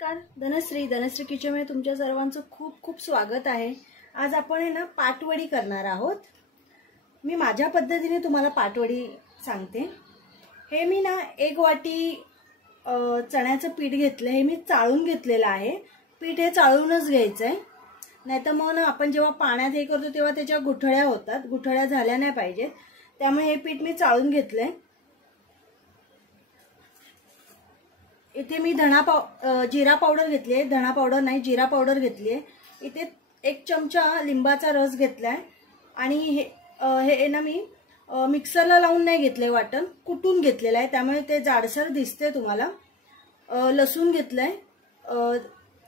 नमस्कार, धनश्री किचनमध्ये तुमच्या सर्वांचं खूप खूप स्वागत आहे। आज आपण आहे ना पाटवडी करणार आहोत। मी माझ्या पद्धतीने तुम्हाला पाटवडी सांगते। हे मी ना एक वाटी चण्याचं पीठ घेतलं, हे मी चाळून घेतलेलं आहे। पीठ हे चाळूनच घ्यायचंय, नाहीतर मग ना आपण जेव्हा पाण्यात हे करतो तेव्हा त्याच्या गुठळ्या होतात, गुठळ्या झाल्या नाही पाहिजेत। त्यामुळे हे पीठ मी चाळून घेतलंय। इथे मी जिरा पावडर घेतली आहे, धणा पावडर नाही जिरा पावडर घेतली आहे। इथे 1 चमचा लिंबाचा रस घेतलाय आणि हे ना मी मिक्सरला लावून नाही घेतलंय, वाटण कुटून घेतलेलं आहे, त्यामुळे ते जाडसर दिसते तुम्हाला। लसूण घेतलाय,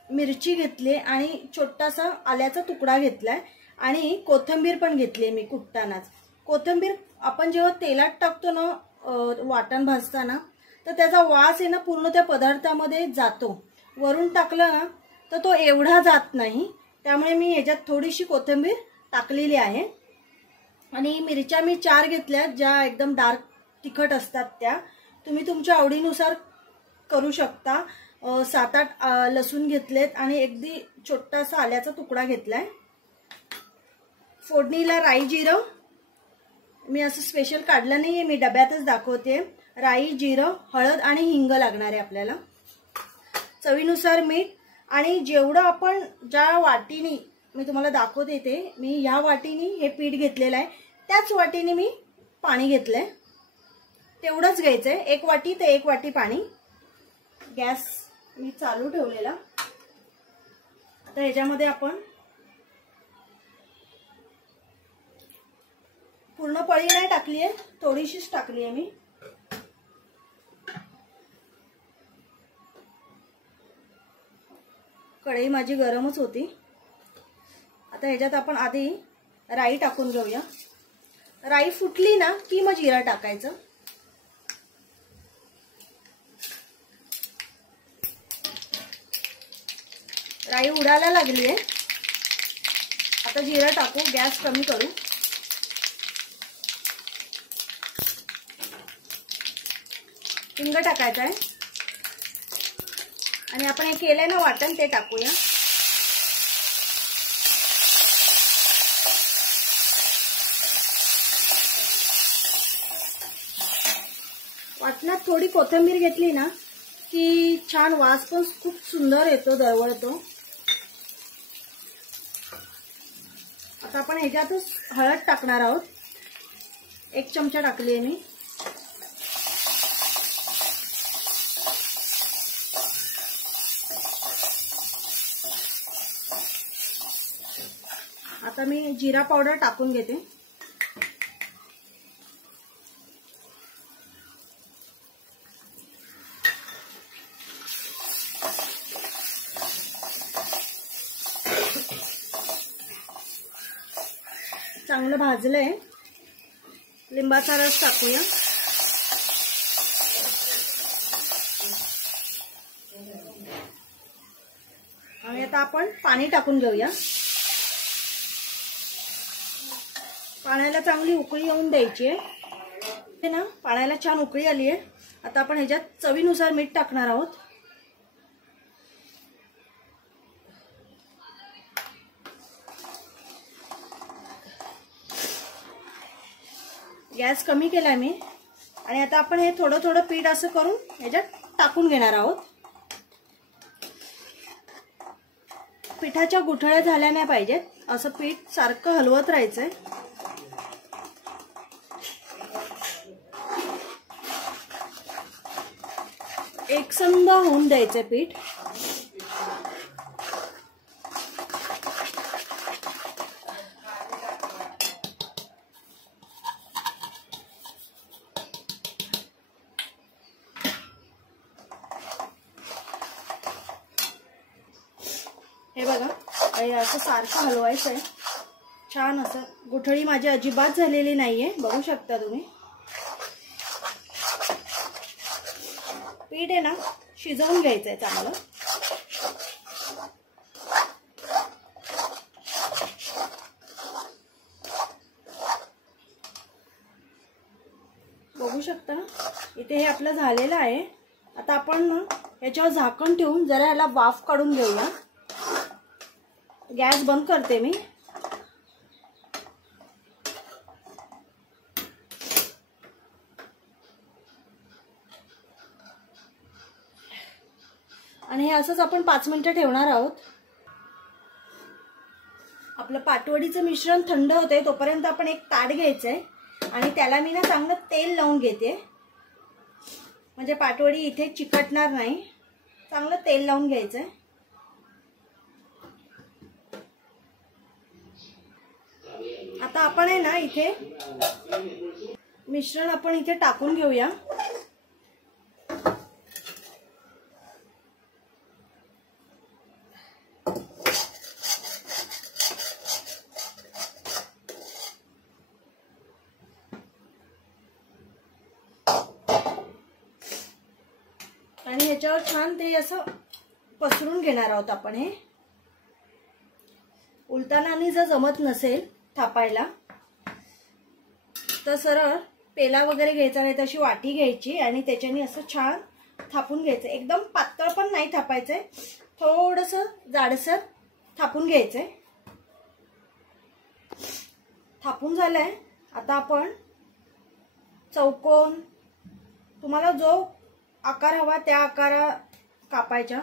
मिरची घेतली आणि छोटासा आल्याचा तुकडा घेतलाय आणि कोथिंबीर पण घेतली मी कुटतानाच। कोथिंबीर आपण जेव्हा तेलात टाकतो ना वाटण भाजताना, तर त्याचा वास आहे ना पूर्ण त्या पदार्थामध्ये जातो। वरून टाकलं ना तर तो एवढा जात नाही, त्यामुळे मी याच्यात थोडीशी कोथिंबीर टाकलेली आहे। आणि मिरच्या मी 4 घेतल्या, ज्या एकदम डार्क तिखट असतात त्या। तुम्ही तुमच्या आवडीनुसार करू शकता। 7-8 लसूण घेतलेत आणि अगदी छोटासा आल्याचा तुकडा घेतलाय। फोडणीला राई जिरं मी असं स्पेशल काढलं नाहीये, मी डब्यातच दाखवते। राई, जिरं, हळद आणि हिंग लागणार आहे आपल्याला। चवीनुसार मीठ आणि जेवढं आपण ज्या वाटीनी मी तुम्हाला दाखवते ते मी ह्या वाटीनी हे पीठ घेतलेलं आहे, त्याच वाटीने मी पाणी घेतलंय। तेवढंच घ्यायचंय, 1 वाटी ते 1 वाटी पाणी। गॅस मी चालू ठेवलेला। आता ह्याच्यामध्ये आपण पूर्ण पळी नाही टाकली आहे, थोडीशीच टाकली आहे मी। कढई माझी गरमच होती। आता ह्याच्यात आपण आधी राई टाकून घेऊया। राई फुटली ना की मग जिरा टाकायचं। राई उडायला लागली आहे, आता जिरा टाकू। गॅस कमी करू। हिंग टाकायचं आहे आणि आपण हे केलंय ना वाटण ते टाकूया। वाटणात थोडी कोथिंबीर घेतली ना की छान वास पण खूप सुंदर येतो, दरवळतो। आता आपण ह्याच्यातच हळद टाकणार आहोत, 1 चमचा टाकली आहे मी। आता मी जिरा पावडर टाकून घेते। चांगलं भाजलंय, लिंबाचा रस टाकूया। आणि आता आपण पाणी टाकून घेऊया। पाण्याला चांगली उकळी येऊन द्यायची आहे ना। पाण्याला छान उकळी आली आहे। आता आपण ह्याच्यात चवीनुसार मीठ टाकणार आहोत। गॅस कमी केलाय मी आणि आता आपण हे थोडं थोडं पीठ असं करून ह्याच्यात टाकून घेणार आहोत। पिठाच्या गुठळ्या झाल्या नाही पाहिजेत, असं पीठ सारखं हलवत राहायचंय। एकसंध होऊन द्यायचं पीठ। हे बघा, असं सारखं हलवायचंय छान असं। गुठळी माझी अजिबात झालेली नाहीये, बघू शकता तुम्ही। पीठ आहे ना शिजवून घ्यायचंय चांगलं। बघू शकता इथे हे आपलं झालेलं आहे। आता आपण याच्यावर झाकण ठेवून जरा याला वाफ काढून घेऊया. गॅस बंद करते मी. आणि हे असंच आपण 5 मिनिटं ठेवणार आहोत. आपलं पाटवडीचं मिश्रण थंड होते तोपर्यंत आपण एक ताट घ्यायचंय आणि त्याला मी ना चांगलं तेल लावून घेते, म्हणजे पाटवडी इथे चिकटणार नाही. चांगलं तेल लावून घ्यायचंय. आता आपण आहे ना इथे मिश्रण आपण इथे टाकून घेऊया. आणि ह्याच्यावर छान ते असं पसरून घेणार आहोत आपण. हे उलटाना आणि जर जमत नसेल थापायला तर सरळ पेला वगैरे घ्यायचा, नाही तर अशी वाटी घ्यायची आणि त्याच्याने असं छान थापून घ्यायचं. एकदम पातळ पण नाही थापायचंय, थोडंसं जाडसर थापून घ्यायचंय. थापून झालंय. आता आपण चौकोन, तुम्हाला जो आकार हवा त्या आकारा कापायच्या.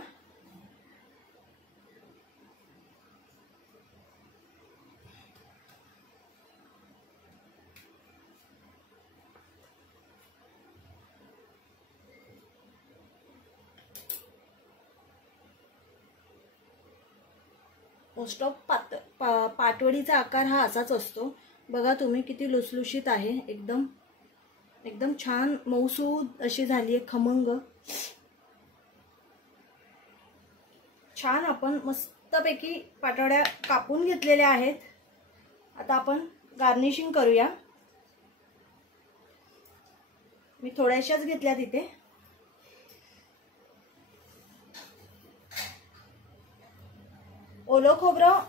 मोस्ट ऑफ पाटवडीचा आकार हा असाच असतो. बघा तुम्ही किती लुसलुशीत आहे. एकदम एकदम छान मऊसूद अशी झाली आहे, खमंग. छान आपण मस्तपैकी पाटवड्या कापून घेतलेल्या आहेत. आता आपण गार्निशिंग करूया. मी थोड्याशाच घेतल्या तिथे. ओलं खोबरं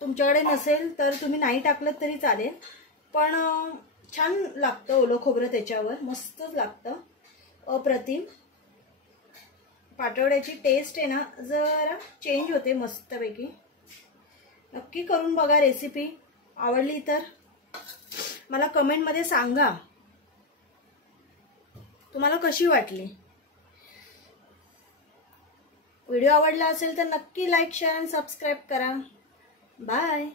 तुमच्याकडे नसेल तर तुम्ही नाही टाकलं तरी चालेल, पण छान लागतं ओलं खोबरं त्याच्यावर, मस्तच लागतं, अप्रतिम. पाटवड्याची टेस्ट आहे ना जरा चेंज होते मस्तपैकी. नक्की करून बघा रेसिपी. आवडली तर मला कमेंटमध्ये सांगा तुम्हाला कशी वाटली. व्हिडिओ आवडला असेल तर नक्की लाईक, शेअर आणि सबस्क्राईब करा. बाय.